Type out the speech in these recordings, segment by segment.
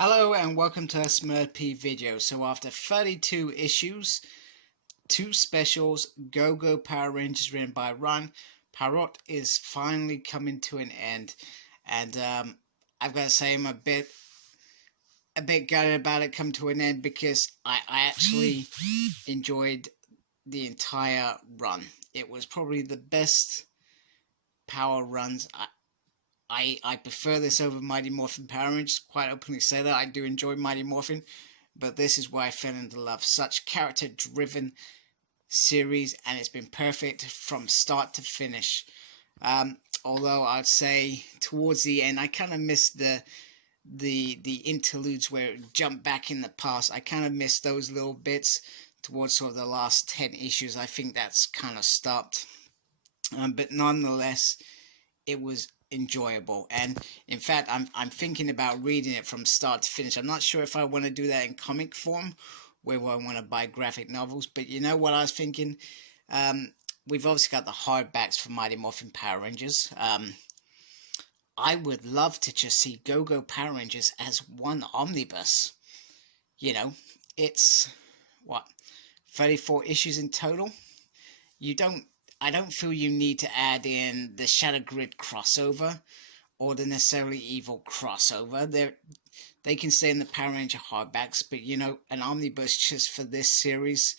Hello and welcome to a Smurfy video. So after 32 issues, 2 specials, Go-Go Power Rangers written by Ryan Parrot is finally coming to an end. And I've got to say I'm a bit gutted about it come to an end because I actually enjoyed the entire run. It was probably the best power runs. I prefer this over Mighty Morphin Power Rangers. Quite openly say that I do enjoy Mighty Morphin, but this is why I fell into love. Such character-driven series, and it's been perfect from start to finish. Although I'd say towards the end, I kind of missed the interludes where it jumped back in the past. I kind of missed those little bits towards sort of the last 10 issues. I think that's kind of stopped. But nonetheless, it was enjoyable, and in fact I'm thinking about reading it from start to finish. I'm not sure if I want to do that in comic form where I want to buy graphic novels, but you know what I was thinking, we've obviously got the hardbacks for Mighty Morphin Power Rangers. I would love to just see Go-Go Power Rangers as one omnibus. You know, it's what, 34 issues in total. I don't feel you need to add in the Shadow Grid crossover or the Necessarily Evil crossover. They can stay in the Power Ranger hardbacks, but you know, an omnibus just for this series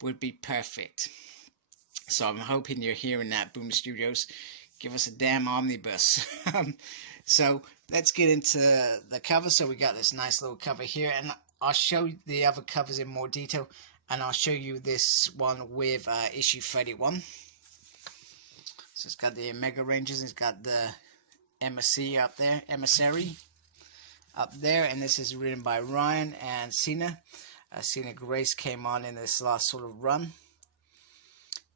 would be perfect. So I'm hoping you're hearing that, Boom Studios. Give us a damn omnibus. So let's get into the cover. So we got this nice little cover here, and I'll show you the other covers in more detail. And I'll show you this one with issue 31. So it's got the Mega Rangers, it's got the MSC up there, Emissary up there, and this is written by Ryan and Cena. Cena Grace came on in this last sort of run.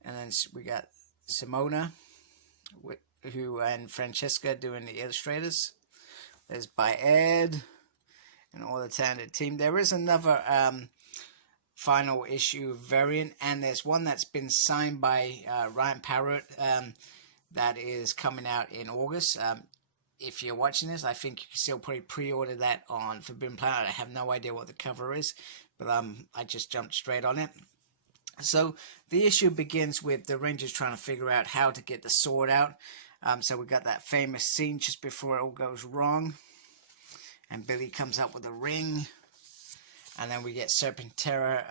And then we got Simona who and Francesca doing the illustrators. There's by Ed and all the talented team. There is another final issue variant, and there's one that's been signed by Ryan Parrot that is coming out in August. If you're watching this, I think you can still probably pre-order that on Forbidden Planet. I have no idea what the cover is, but I just jumped straight on it. So the issue begins with the Rangers trying to figure out how to get the sword out. So we got that famous scene just before it all goes wrong, and Billy comes up with a ring. And then we get Serpentera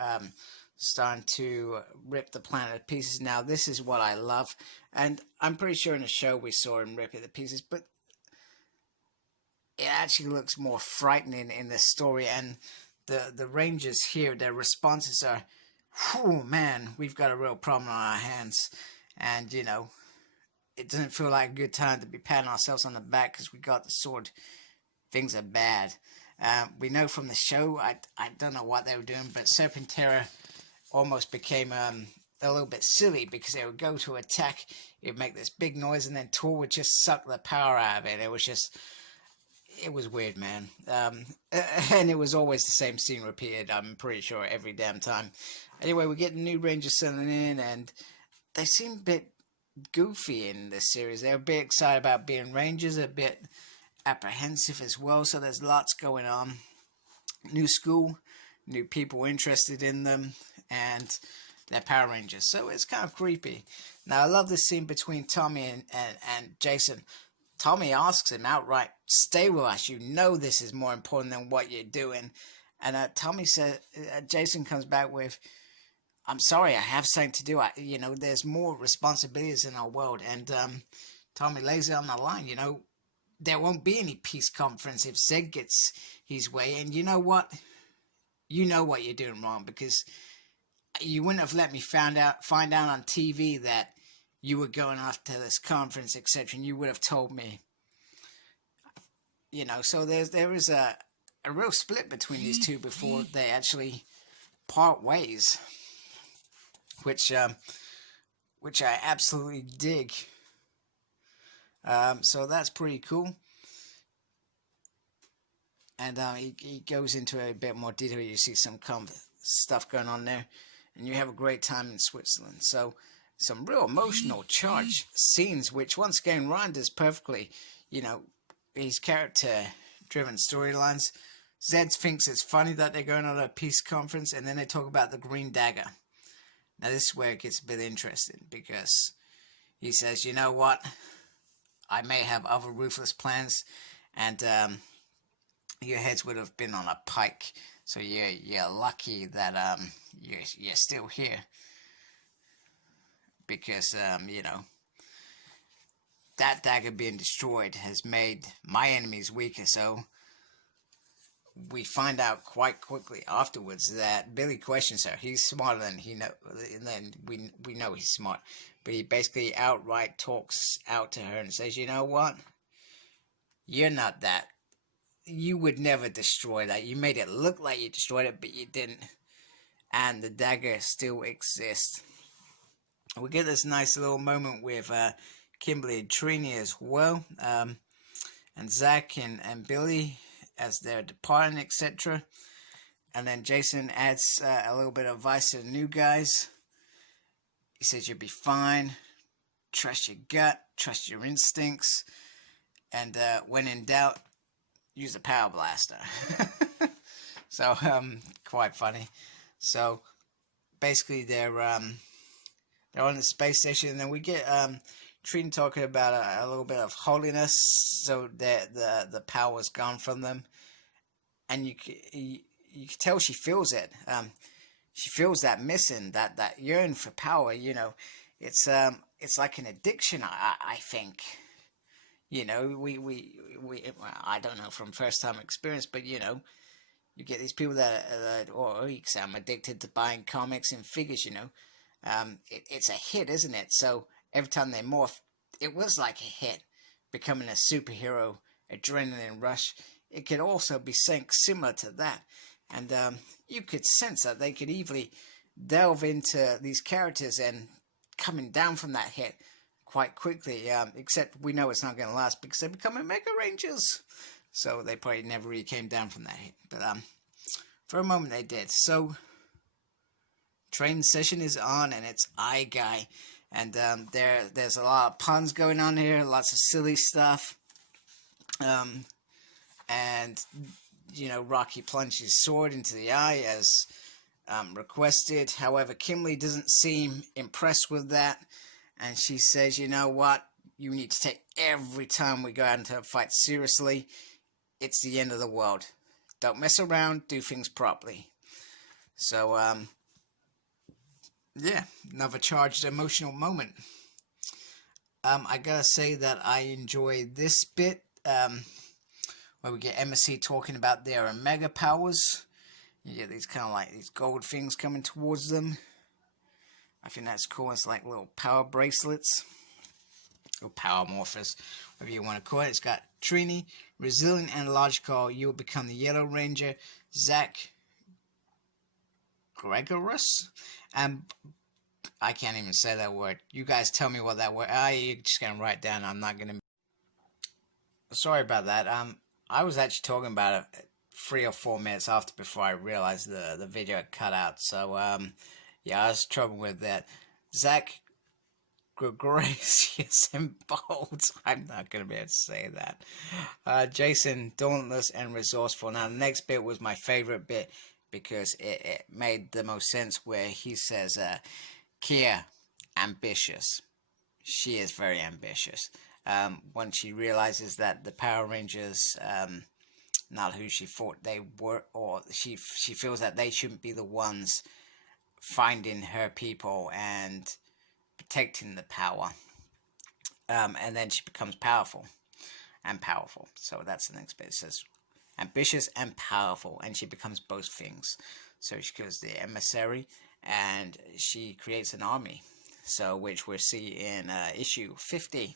starting to rip the planet to pieces. Now, this is what I love. And I'm pretty sure in the show we saw him rip it to pieces. But it actually looks more frightening in the story. And the Rangers here, their responses are, whew, man, we've got a real problem on our hands. And, you know, it doesn't feel like a good time to be patting ourselves on the back because we got the sword. Things are bad. We know from the show, I don't know what they were doing, but Serpentera almost became a little bit silly because they would go to attack, it would make this big noise, and then Tor would just suck the power out of it. It was weird, man. And it was always the same scene repeated, I'm pretty sure, every damn time. Anyway, we get new Rangers settling in, and they seem a bit goofy in this series. They're a bit excited about being Rangers, a bit apprehensive as well, so there's lots going on. New school, new people interested in them, and they're Power Rangers, so it's kind of creepy. Now, I love this scene between Tommy and Jason. Tommy asks him outright, stay with us, you know this is more important than what you're doing. And Tommy says, Jason comes back with, I'm sorry, I have something to do. You know, there's more responsibilities in our world. And Tommy lays it on the line, you know, there won't be any peace conference if Zed gets his way. And you know what? You know what you're doing wrong, because you wouldn't have let me find out on TV that you were going off to this conference, etc. And you would have told me. You know, so there is a real split between these two before they actually part ways, which I absolutely dig. So that's pretty cool. And he goes into a bit more detail. You see some stuff going on there. And you have a great time in Switzerland. So some real emotional charged scenes, which once again Ryan does perfectly. You know, his character-driven storylines Zed thinks it's funny that they're going on a peace conference, and then they talk about the Green Dagger. Now this is where it gets a bit interesting, because he says, you know what, I may have other ruthless plans, and your heads would have been on a pike, so you're lucky that you're still here, because you know, that dagger being destroyed has made my enemies weaker. So we find out quite quickly afterwards that Billy questions her. He's smarter than he know, and then we know he's smart. But he basically outright talks out to her and says, "You know what? You're not that. You would never destroy that. You made it look like you destroyed it, but you didn't. And the dagger still exists." We get this nice little moment with Kimberly and Trini as well, and Zach and Billy as they're departing, etc. And then Jason adds a little bit of advice to the new guys. He says, you'll be fine, trust your gut, trust your instincts, and when in doubt, use a power blaster. So, quite funny. So, basically they're on the space station, and then we get Trini talking about a little bit of holiness, so that the power's gone from them, and you can tell she feels it. She feels that missing, that yearn for power. You know, it's like an addiction. I think. You know, we I don't know from first time experience, but you know, you get these people that you say, I'm addicted to buying comics and figures. You know, it's a hit, isn't it? So every time they morph, it was like a hit, becoming a superhero adrenaline rush. It could also be similar to that, and you could sense that they could easily delve into these characters and coming down from that hit quite quickly, except we know it's not going to last because they become Omega Rangers, so they probably never really came down from that hit, but for a moment they did. So training session is on, and it's I Guy, and there's a lot of puns going on here, lots of silly stuff, and you know, Rocky plunged his sword into the eye as requested. However, Kimberly doesn't seem impressed with that, and she says, you know what, you need to take every time we go out into a fight seriously. It's the end of the world. Don't mess around, do things properly. So yeah, another charged emotional moment. I gotta say that I enjoy this bit where we get MSC talking about their Omega powers. You get these kind of like these gold things coming towards them. I think that's cool. It's like little power bracelets, or power morphers, whatever you want to call it. It's got Trini, resilient and logical. You will become the Yellow Ranger. Zach Gregorus, and I can't even say that word. You guys tell me what that word. You're just gonna write down. I'm not gonna. Sorry about that. I was actually talking about it 3 or 4 minutes after before I realized the video had cut out. So yeah, I was trouble with that. Zach Gregorius in bold. I'm not gonna be able to say that. Jason, dauntless and resourceful. Now the next bit was my favorite bit because it made the most sense, where he says, Kia, ambitious. She is very ambitious. When she realizes that the Power Rangers, not who she thought they were, or she feels that they shouldn't be the ones finding her people and protecting the power. And then she becomes powerful. So that's the next bit. It says ambitious and powerful, and she becomes both things. So she goes the emissary, and she creates an army. So which we'll see in issue 50.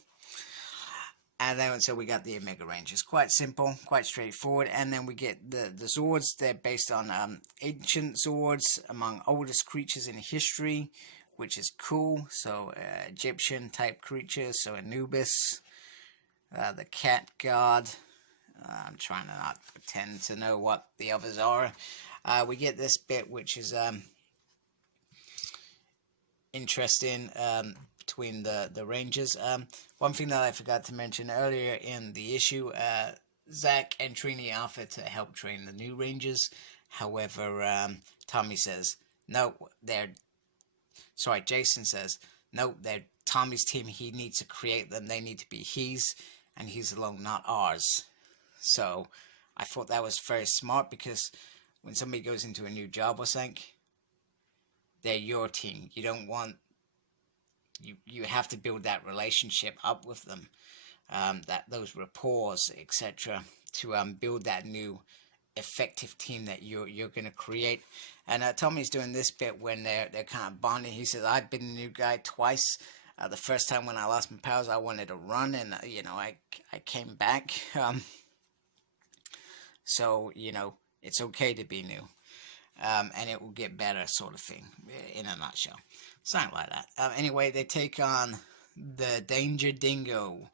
And then so we got the Omega Rangers. Quite simple, quite straightforward. And then we get the Zords. They're based on ancient Zords, among oldest creatures in history, which is cool. So Egyptian type creatures. So Anubis, the Cat God. I'm trying to not pretend to know what the others are. We get this bit, which is interesting, between the Rangers. One thing that I forgot to mention earlier in the issue, Zack and Trini offer to help train the new Rangers. However, Tommy says, no, Jason says, no, they're Tommy's team. He needs to create them. They need to be his, and he's alone, not ours. So I thought that was very smart, because when somebody goes into a new job or something, they're your team. You don't want, you have to build that relationship up with them, that those rapports, etc., to build that new effective team that you're going to create. And Tommy's doing this bit when they're kind of bonding. He says, I've been the new guy twice. The first time when I lost my powers, I wanted to run, and I came back. So it's okay to be new, and it will get better, sort of thing, in a nutshell. Something like that. Anyway, they take on the Danger Dingo.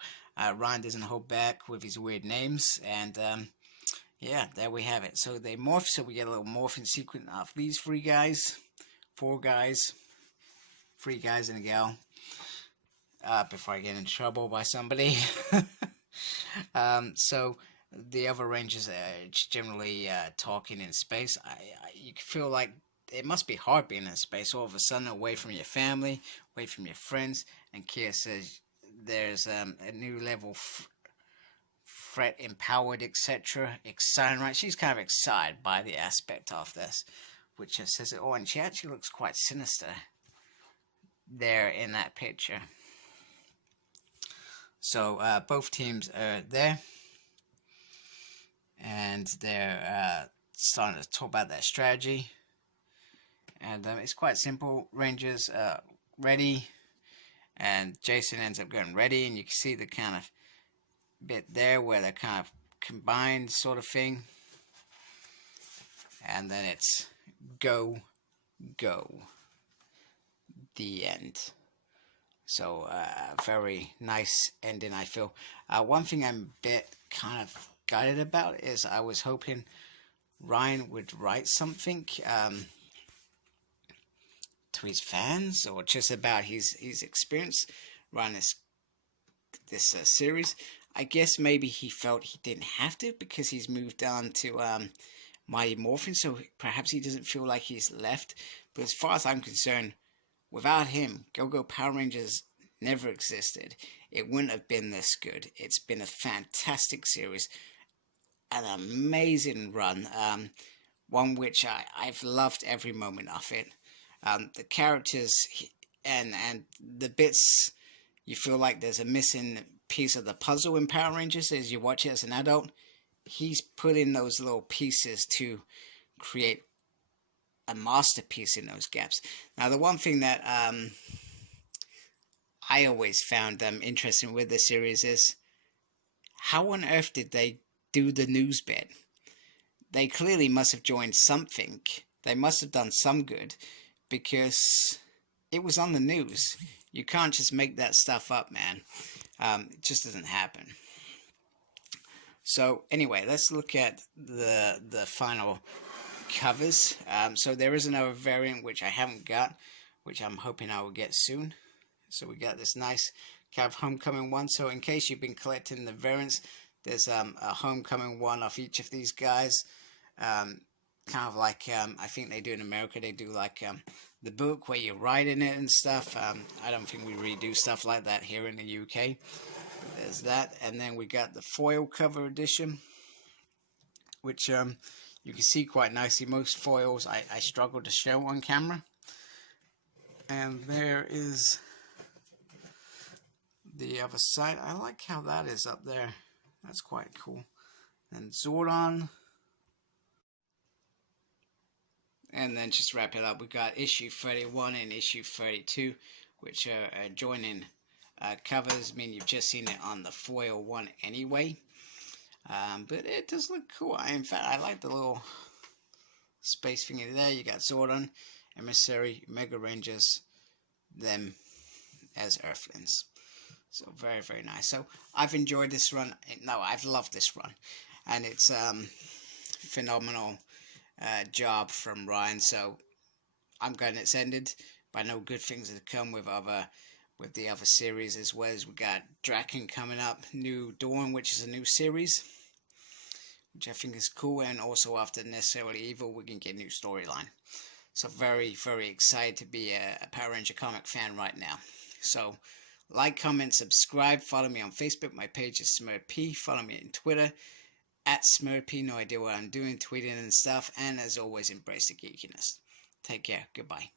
Ryan doesn't hold back with his weird names, and yeah, there we have it. So they morph, so we get a little morphing sequence of these four guys, 3 guys and a gal. Before I get in trouble by somebody. So the other Rangers are generally talking in space. You feel like it must be hard being in space, all of a sudden, away from your family, away from your friends. And Kia says there's a new level, threat, empowered, etc. Exciting, right? She's kind of excited by the aspect of this, which says it all. And she actually looks quite sinister there in that picture. So both teams are there, and they're starting to talk about their strategy. And it's quite simple. Rangers ready, and Jason ends up going ready, and you can see the kind of bit there where they're kind of combined, sort of thing. And then it's go, the end. So very nice ending, I feel. One thing I'm a bit kind of gutted about is I was hoping Ryan would write something to his fans, or just about his experience running this series. I guess maybe he felt he didn't have to, because he's moved on to Mighty Morphin, so perhaps he doesn't feel like he's left. But as far as I'm concerned, without him, Go-Go Power Rangers never existed. It wouldn't have been this good. It's been a fantastic series, an amazing run, one which I've loved every moment of it. The characters and the bits you feel like there's a missing piece of the puzzle in Power Rangers as you watch it as an adult. He's put in those little pieces to create a masterpiece in those gaps. Now, the one thing that I always found interesting with the series is, how on earth did they do the news bit? They clearly must have joined something. They must have done some good, because it was on the news. You can't just make that stuff up, man. It just doesn't happen. So anyway, let's look at the final covers. So there is another variant which I haven't got, which I'm hoping I will get soon. So we got this nice kind of homecoming one. So in case you've been collecting the variants, there's a homecoming one of each of these guys. Kind of like I think they do in America. They do like the book where you write in it and stuff. I don't think we really do stuff like that here in the UK. There's that, and then we got the foil cover edition, which you can see quite nicely. Most foils I struggle to show on camera. And there is the other side. I like how that is up there. That's quite cool. And Zordon. And then just wrap it up, we've got issue 31 and issue 32, which are adjoining covers. I mean, you've just seen it on the foil one anyway. But it does look cool. In fact, I like the little space thingy there. You got Zordon, Emissary, Mega Rangers, them as Earthlings. So very, very nice. So I've enjoyed this run. No, I've loved this run. And it's phenomenal job from Ryan. So I'm glad it's ended. But I know good things have come with the other series, as well as we got Draken coming up, New Dawn, which is a new series. which I think is cool, and also after Necessarily Evil we can get a new storyline. So very, very excited to be a Power Ranger comic fan right now. So like, comment, subscribe, follow me on Facebook. My page is SmurP. Follow me on Twitter at SmurP. No idea what I'm doing, tweeting and stuff. And as always, embrace the geekiness. Take care. Goodbye.